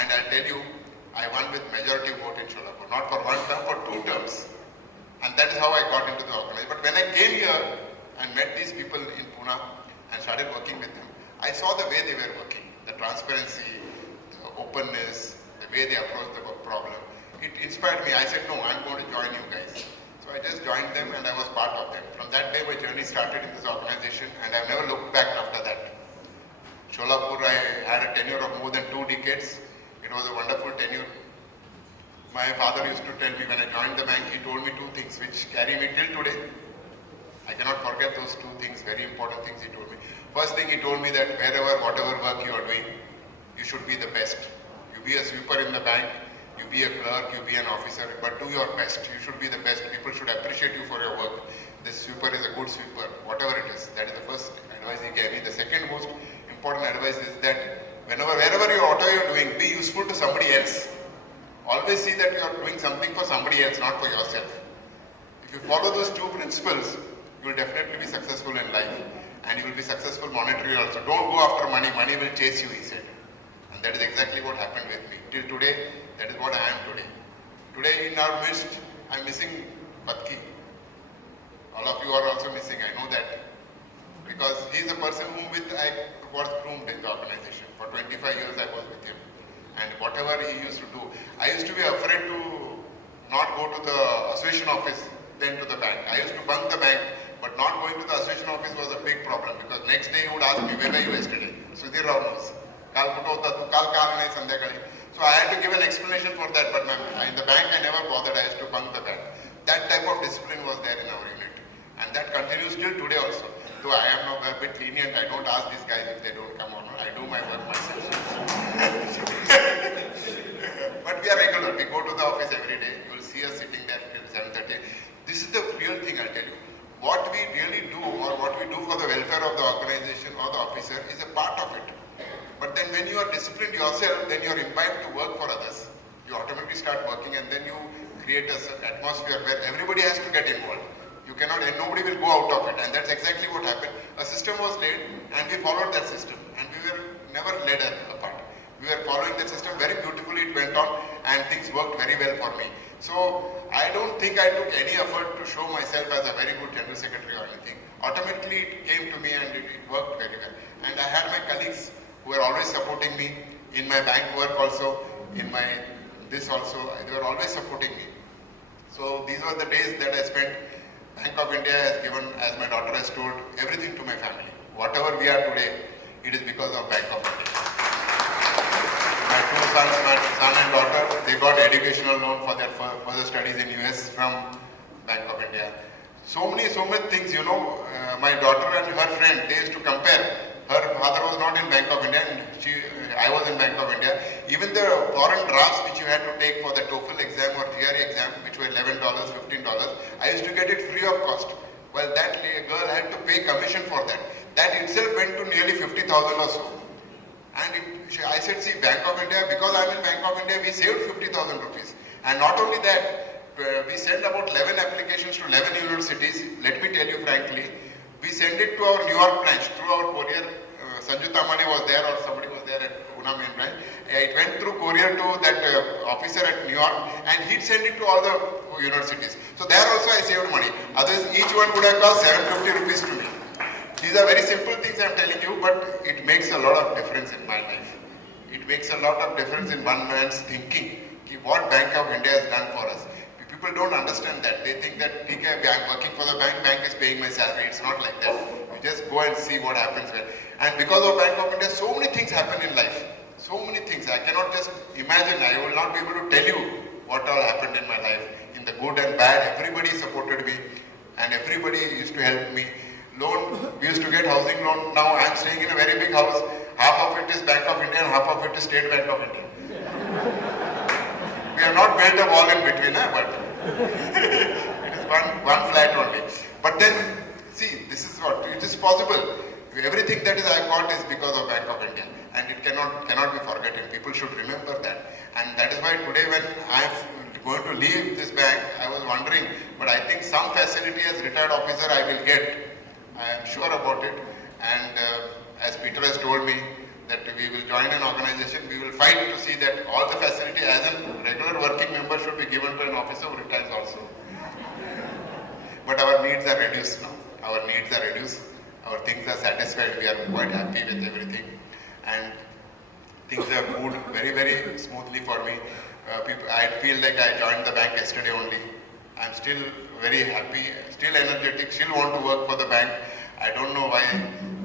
And I'll tell you, I won with majority vote in Sholapur, not for one term, for 2 terms. And that is how I got into the organization. But when I came here and met these people in Pune and started working with them, I saw the way they were working, the transparency, the openness, the way they approached the problem. It inspired me. I said, no, I'm going to join you guys. So I just joined them and I was part of them. From that day, my journey started in this organization and I've never looked back after that. Sholapur, I had a tenure of more than 2 decades. It was a wonderful tenure. My father used to tell me when I joined the bank, he told me 2 things which carry me till today. I cannot forget those 2 things, very important things he told me. First thing he told me that wherever, whatever work you are doing, you should be the best. You be a sweeper in the bank, you be a clerk, you be an officer, but do your best. You should be the best. People should appreciate you for your work. This sweeper is a good sweeper, whatever it is. That is the first advice he gave me. The second most important advice is that wherever whatever you are doing, be useful to somebody else. Always see that you are doing something for somebody else, not for yourself. If you follow those 2 principles, you will definitely be successful in life. And you will be successful monetarily also. Don't go after money, money will chase you, he said. And that is exactly what happened with me. Till today, that is what I am today. Today in our midst, I am missing Patki. All of you are also missing, I know that. Because he is a person whom I was groomed in the organization. For 25 years I was with him. And whatever he used to do, I used to be afraid to not go to the association office, then to the bank. I used to bunk the bank, but not going to the association office was a big problem because next day he would ask me, where were you yesterday? Sudhir Rao knows. So I had to give an explanation for that, but in the bank I never bothered, I used to bunk the bank. That type of discipline was there in our unit. And that continues till today also. Though I am now a bit lenient, I don't ask these guys if they don't come or not. I do my work myself. But we are regular. We go to the office every day. You will see us sitting there till 7:30. This is the real thing, I'll tell you. What we really do or what we do for the welfare of the organization or the officer is a part of it. But then when you are disciplined yourself, then you are imbibed to work for others. You automatically start working and then you create an atmosphere where everybody has to get involved. You cannot, and nobody will go out of it. And that's exactly what happened. A system was laid and we followed that system. And we were never led apart. We were following that system very beautifully. It went on and things worked very well for me. So I don't think I took any effort to show myself as a very good general secretary or anything. Automatically it came to me and it worked very well. And I had my colleagues who were always supporting me in my bank work also, in my this also. They were always supporting me. So these were the days that I spent. Bank of India has given, as my daughter has told, everything to my family. Whatever we are today, it is because of Bank of India. My 2 sons, my son and daughter, they got educational loan for their further studies in US from Bank of India. So many things, you know, my daughter and her friend, they used to compare. Her father was not in Bank of India and I was in Bank of India. Even the foreign drafts which you had to take for the TOEFL exam or GRE exam, which were $11, $15, I used to get it free of cost. Well, that girl had to pay commission for that. That itself went to nearly 50,000 or so. And I said, see, Bank of India, because I'm in Bank of India, we saved 50,000 rupees. And not only that, we sent about 11 applications to 11 universities. Let me tell you frankly, we sent it to our New York branch through our courier. Sanju Tamane was there or somebody was there at Pune main branch. It went through courier to that officer at New York and he'd send it to all the universities. So there also I saved money. Otherwise each one would have cost 750 rupees to me. These are very simple things I'm telling you, but it makes a lot of difference in my life. It makes a lot of difference in one man's thinking. What Bank of India has done for us. People don't understand that. They think that I'm working for the bank, bank is paying my salary. It's not like that. You just go and see what happens when. And because of Bank of India, so many things happen in life. So many things. I cannot just imagine. I will not be able to tell you what all happened in my life. In the good and bad, everybody supported me and everybody used to help me. Loan, we used to get housing loan. Now I'm staying in a very big house. Half of it is Bank of India and half of it is State Bank of India. We have not built a wall in between, but it is one flat only. But then, see, this is what, it is possible. Everything that is I got is because of Bank of India. And it cannot be forgotten. People should remember that. And that is why today when I am going to leave this bank, I was wondering, but I think some facility as retired officer I will get. I am sure about it. And as Peter has told me, that we will join an organization, we will fight to see that all the facility as a regular working member should be given to an officer who retires also. But our needs are reduced now. Our needs are reduced. Our things are satisfied. We are quite happy with everything. And things have moved very, very smoothly for me. I feel like I joined the bank yesterday only. I'm still very happy, still energetic, still want to work for the bank. I don't know why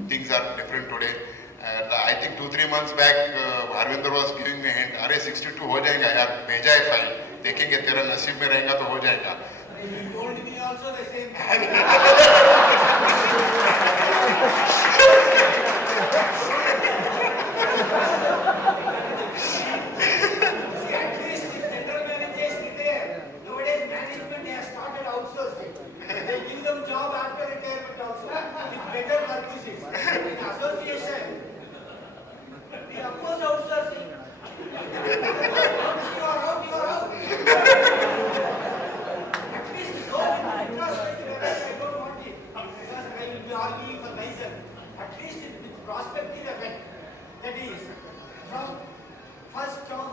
things are different today. I think 2-3 months back, Harvinder was giving me a hint, अरे 62 हो जाएगा यार, भेजा है file, देखेंगे तेरा नसीब में रहेगा तो हो जाएगा. You told me also the same thing. Prospective effect, that is from 1st of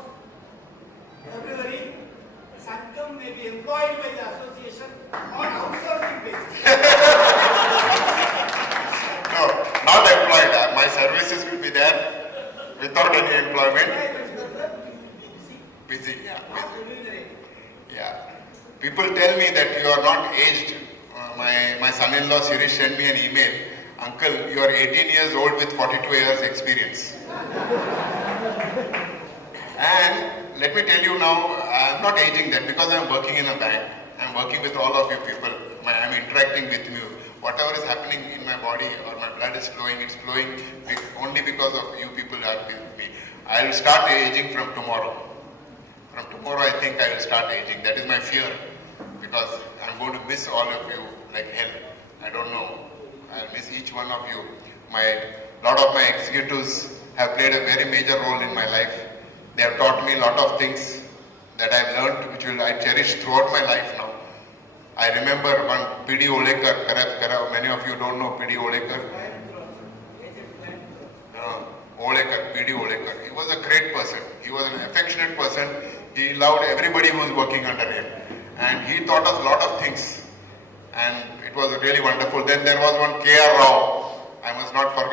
February, Sangam may be employed by the association on outsourcing basis. No, not employed. My services will be there without any employment. Busy, yeah. Busy. Yeah. People tell me that you are not aged. My son-in-law Shirish sent me an email. Uncle, you are 18 years old with 42 years experience. And let me tell you now, I am not aging that because I am working in a bank. I am working with all of you people. I am interacting with you. Whatever is happening in my body or my blood is flowing, it's flowing only because of you people are with me. I will start aging from tomorrow. From tomorrow I think I will start aging. That is my fear because I am going to miss all of you like hell. I don't know. I'll miss each one of you. Lot of my executives have played a very major role in my life. They have taught me a lot of things that I've learned, which I cherish throughout my life now. I remember one P.D. Olekar, many of you don't know P.D. Olekar. P.D. Olekar. He was a great person. He was an affectionate person. He loved everybody who was working under him. And he taught us a lot of things. And it was really wonderful. Then there was one K.R. Rao. I must not forget.